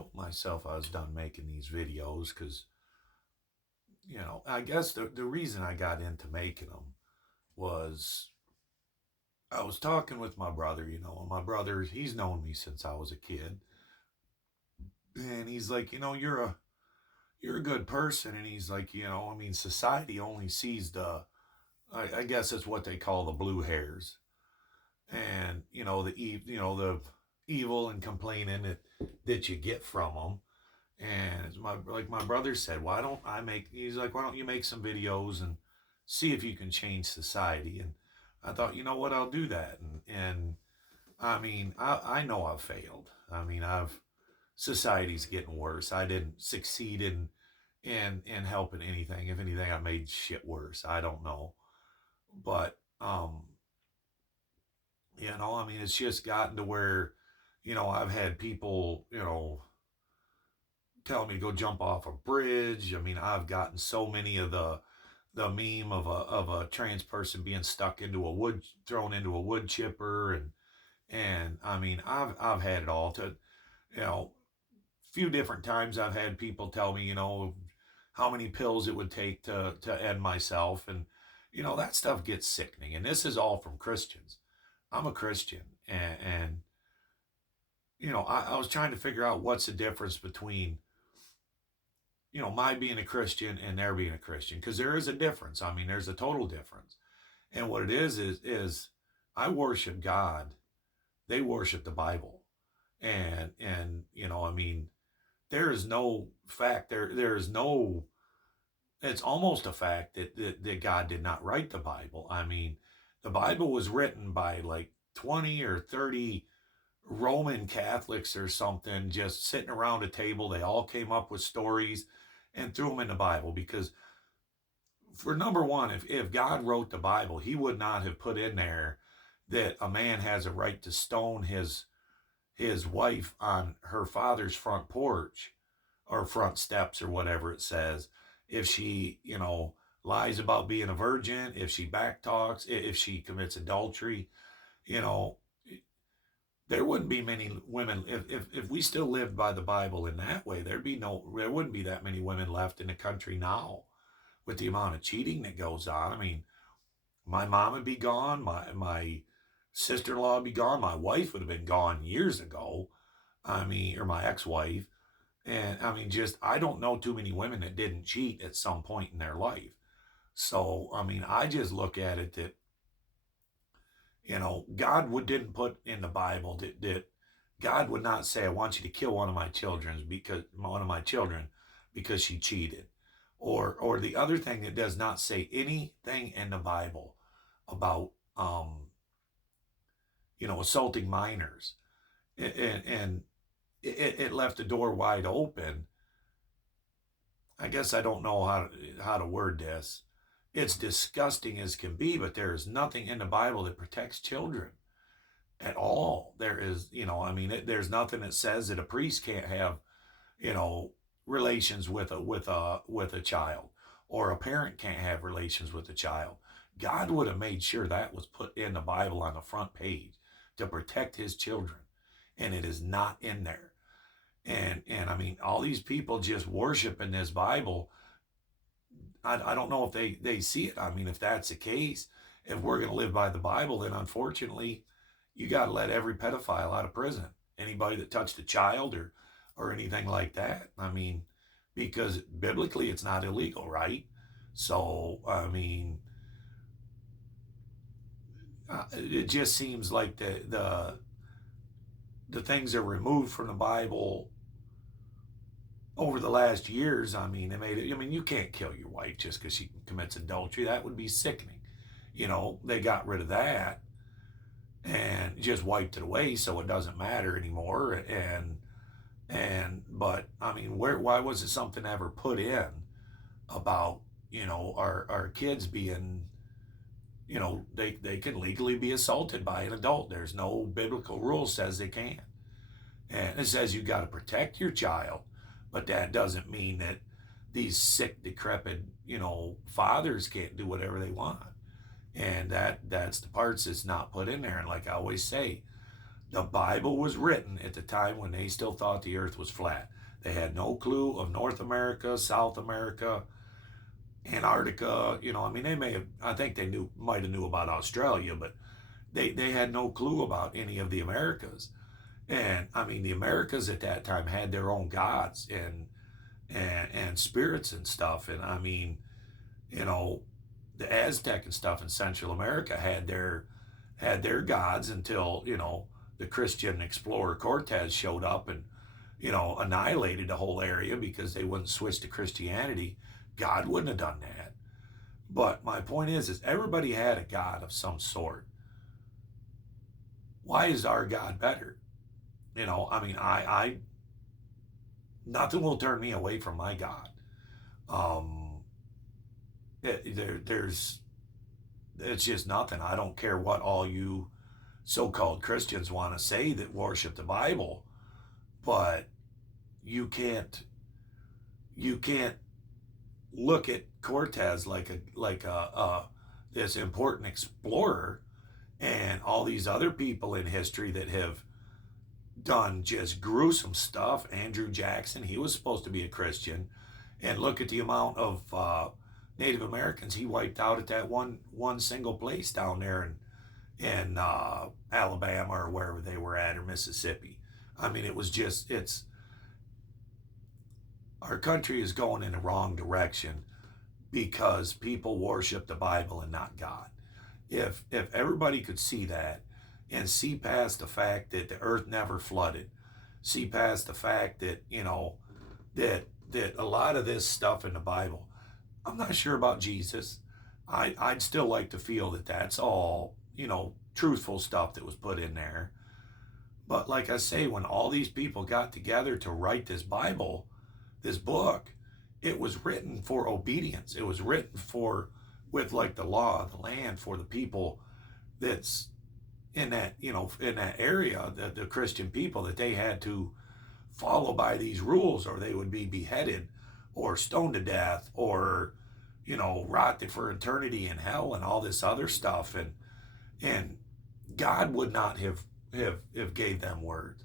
told myself I was done making these videos because, I guess the reason I got into making them was I was talking with my brother, and my brother, he's known me since I was a kid. And he's like, you're a good person. And he's like, society only sees I guess it's what they call the blue hairs. And, the evil and complaining that you get from them. And it's like my brother said, he's like, why don't you make some videos and see if you can change society? And I thought, you know what, I'll do that. And I know I've failed. Society's getting worse. I didn't succeed in helping anything. If anything, I made shit worse. I don't know. But, it's just gotten to where, I've had people, telling me to go jump off a bridge. I've gotten so many of the meme of a trans person being thrown into a wood chipper, and I've had it all. To few different times I've had people tell me, how many pills it would take to end myself, and that stuff gets sickening. And this is all from Christians. I'm a Christian, and I was trying to figure out what's the difference between my being a Christian and their being a Christian, because there is a difference. There's a total difference. And what it is I worship God. They worship the Bible. And there is no fact, there is no, it's almost a fact that God did not write the Bible. The Bible was written by like 20 or 30 Roman Catholics or something, just sitting around a table. They all came up with stories and threw them in the Bible, because for number one, if God wrote the Bible, he would not have put in there that a man has a right to stone his wife on her father's front porch or front steps or whatever it says, if she, lies about being a virgin, if she backtalks, if she commits adultery. There wouldn't be many women if we still lived by the Bible in that way. There wouldn't be that many women left in the country now, with the amount of cheating that goes on. My mom would be gone, my sister-in-law would be gone, my wife would have been gone years ago. Or my ex-wife. And I don't know too many women that didn't cheat at some point in their life. So I just look at it that God didn't put in the Bible that God would not say, I want you to kill one of my children because she cheated. Or the other thing, that does not say anything in the Bible about assaulting minors. And it left the door wide open. I guess I don't know how to word this. It's disgusting as can be, but there is nothing in the Bible that protects children at all. There is, there's nothing that says that a priest can't have, relations with a child, or a parent can't have relations with a child. God would have made sure that was put in the Bible on the front page to protect his children, and it is not in there. And all these people just worshiping this Bible, I don't know if they see it. If that's the case, if we're going to live by the Bible, then unfortunately, you got to let every pedophile out of prison. Anybody that touched a child or anything like that. Because biblically, it's not illegal, right? So, it just seems like the things are removed from the Bible over the last years. They made it, you can't kill your wife just because she commits adultery. That would be sickening. They got rid of that and just wiped it away, so it doesn't matter anymore. But why was it something ever put in about, our kids being, they can legally be assaulted by an adult? There's no biblical rule says they can't. And it says you got to protect your child. But that doesn't mean that these sick, decrepit, fathers can't do whatever they want. And that's the parts that's not put in there. And like I always say, The Bible was written at the time when they still thought the earth was flat. They had no clue of North America, South America, Antarctica. I mean, they may have, I think they might have knew about Australia, but they had no clue about any of the Americas. And I mean, the Americas at that time had their own gods and spirits and stuff. And I mean, you know, the Aztec and stuff in Central America had their gods until the Christian explorer Cortez showed up and annihilated the whole area because they wouldn't switch to Christianity. God wouldn't have done that. But my point is everybody had a God of some sort. Why is our God better? I mean, I nothing will turn me away from my God. Um, there's it's just nothing. I don't care what all you so-called Christians want to say that worship the Bible, but you can't you can't look at Cortez like a this important explorer and all these other people in history that have done just gruesome stuff. Andrew Jackson, he was supposed to be a Christian, and look at the amount of Native Americans he wiped out at that one single place down there in Alabama or wherever they were at, or Mississippi. I mean, it's our country is going in the wrong direction because people worship the Bible and not God. If everybody could see that and see past the fact that the earth never flooded, see past the fact that that a lot of this stuff in the Bible, I'm not sure about Jesus. I'd still like to feel that that's all truthful stuff that was put in there. But like I say, when all these people got together to write this Bible, this book, it was written for obedience. It was written for with like the law of the land for the people that's in that area, the Christian people, that they had to follow by these rules or they would be beheaded or stoned to death or rotted for eternity in hell and all this other stuff. And God would not have gave them words.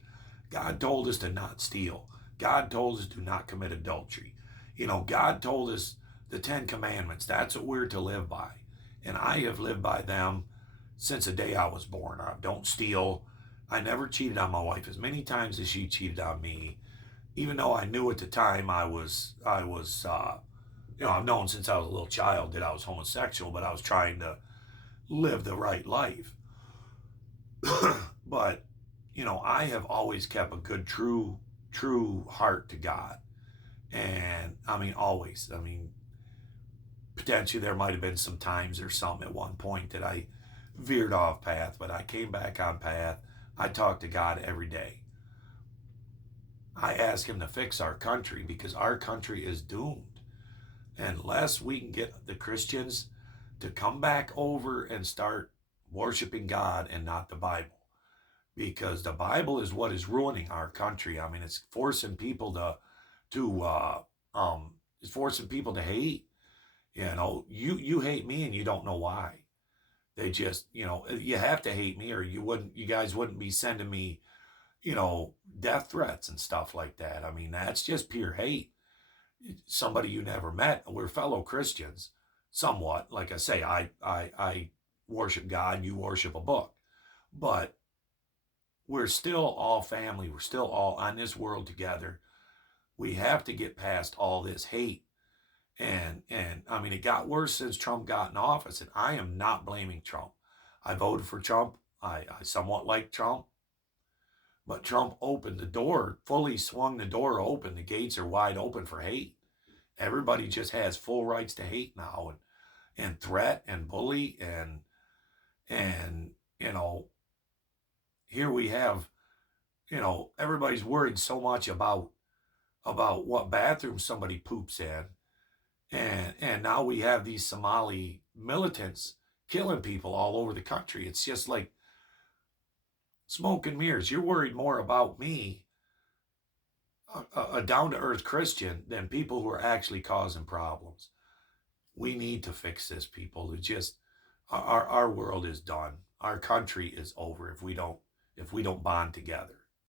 God told us to not steal. God told us to not commit adultery. God told us the 10 Commandments. That's what we're to live by. And I have lived by them since the day I was born. I don't steal. I never cheated on my wife as many times as she cheated on me. Even though I knew at the time I've known since I was a little child that I was homosexual, but I was trying to live the right life. But, I have always kept a good, true heart to God. And I mean, always. I mean, potentially there might have been some times or something at one point that I veered off path, but I came back on path. I talk to God every day. I ask Him to fix our country because our country is doomed. Unless we can get the Christians to come back over and start worshiping God and not the Bible. Because the Bible is what is ruining our country. I mean, it's forcing people it's forcing people to hate. You hate me and you don't know why. They just, you have to hate me or you guys wouldn't be sending me, death threats and stuff like that. I mean, that's just pure hate. Somebody you never met. We're fellow Christians, somewhat. Like I say, I worship God, you worship a book. But we're still all family. We're still all on this world together. We have to get past all this hate. And I mean, it got worse since Trump got in office, and I am not blaming Trump. I voted for Trump. I somewhat like Trump, but Trump opened the door, fully swung the door open. The gates are wide open for hate. Everybody just has full rights to hate now and threat and bully and here we have everybody's worried so much about what bathroom somebody poops in. And now we have these Somali militants killing people all over the country. It's just like smoke and mirrors. You're worried more about me, a down-to-earth Christian, than people who are actually causing problems. We need to fix this, people. Our world is done. Our country is over if we don't if we don't bond together.